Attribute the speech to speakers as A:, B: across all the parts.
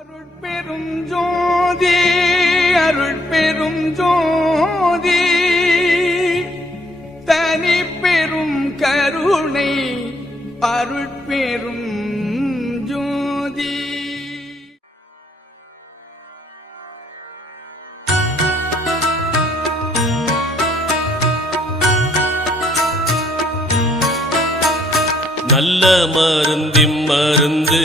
A: அருட்பெரும் ஜோதி அருட்பெரும் ஜோதி. தனி பெரும் கருணை அருட்பெரும் ஜோதி.
B: நல்ல மருந்திம் மருந்து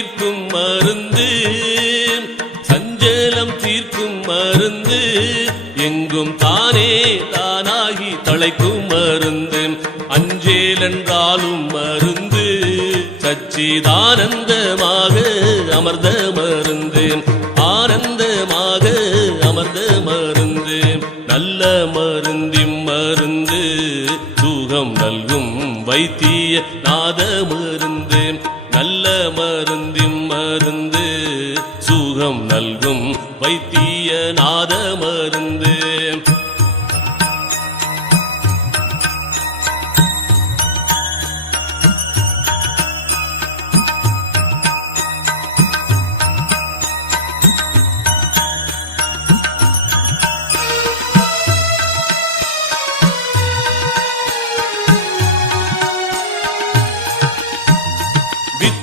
B: தீர்க்கும் மருந்து. சஞ்சலம் தீர்க்கும் மருந்து. எங்கும் தானே தானாகி தலைக்கும் மருந்து. அஞ்சேலென்றாலும் மருந்து. சச்சிதானந்தமாக அமர்ந்த மருந்து. ஆனந்தமாக அமர்ந்த மருந்து. நல்ல மருந்தின் மருந்து. சுகம் நல்கும் வைத்திய நாத மருந்து. நல்ல மருந்து.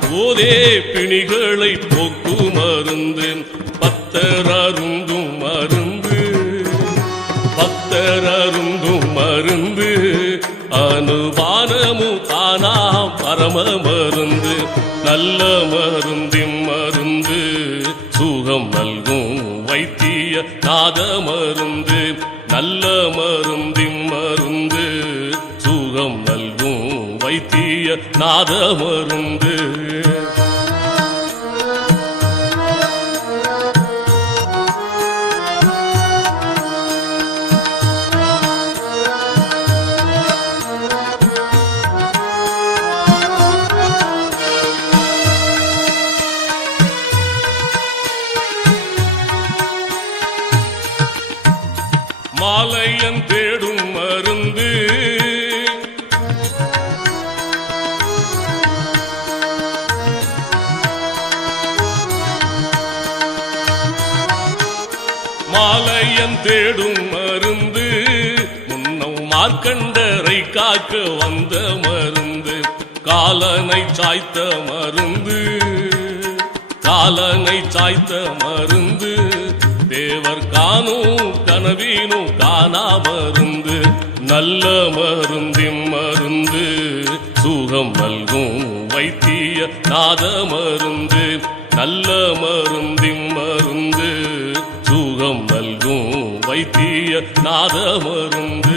B: போதே பிணிகளை போக்கு மருந்து. பத்தர் அருந்தும் மருந்து. பத்தர் அருந்தும் மருந்து. அனுபானமு தானா பரம மருந்து. நல்ல மருந்தின் மருந்து. சுகம் நல்கும் வைத்திய நாத மருந்து. நல்ல மருந்தின் நல்கும் நாதமருந்து மாலையன் தேடும் மருந்து. முன்னம் மார்க்கண்டரை காக்க வந்த மருந்து. காலனை சாய்த்த மருந்து. காலனை சாய்த்த மருந்து. தேவர் காணும் கனவீனும் காணா மருந்து. நல்ல மருந்தின் மருந்து. சுகம் நல்கும் வைத்திய நாத மருந்து. நல்ல மருந்தின் நாதமருந்து